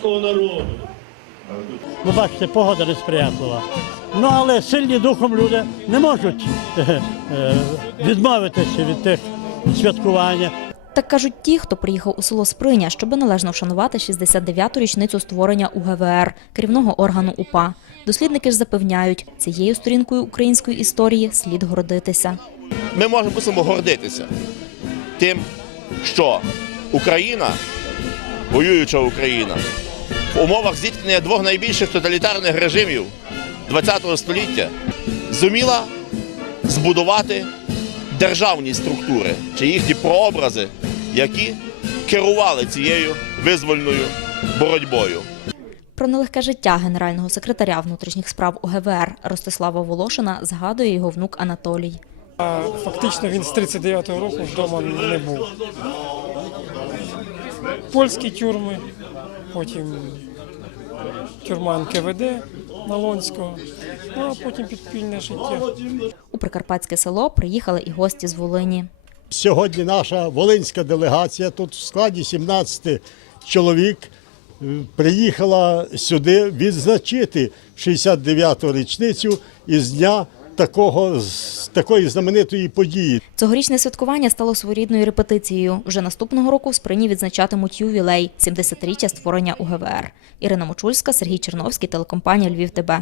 українського народу. Ну, бачите, погода несприятлива. Ну, але сильні духом люди не можуть е, е, відмовитися від тих святкування. Так кажуть ті, хто приїхав у село Сприня, щоби належно вшанувати 69-ту річницю створення УГВР, керівного органу УПА. Дослідники ж запевняють, цією сторінкою української історії слід гордитися. ми можемо мусимо гордитися тим, що Україна, воююча Україна, в умовах зіткнення двох найбільших тоталітарних режимів ХХ століття зуміла збудувати державні структури чи їхні прообрази, які керували цією визвольною боротьбою. Про нелегке життя генерального секретаря внутрішніх справ УГВР Ростислава Волошина згадує його внук Анатолій. Фактично він з 39-го року вдома не був. Польські тюрми, потім тюрма НКВД Налонського, ну а потім підпільне життя. У прикарпатське село приїхали і гості з Волині. Сьогодні наша волинська делегація, тут в складі 17 чоловік, е, приїхала сюди відзначити 69-ту річницю із дня такого, з такої знаменитої події. Цьогорічне святкування стало своєрідною репетицією. Вже наступного року в Сприні відзначатимуть ювілей – 70-річчя створення УГВР. Ірина Мочульська, Сергій Черновський, телекомпанія Львів ТБ.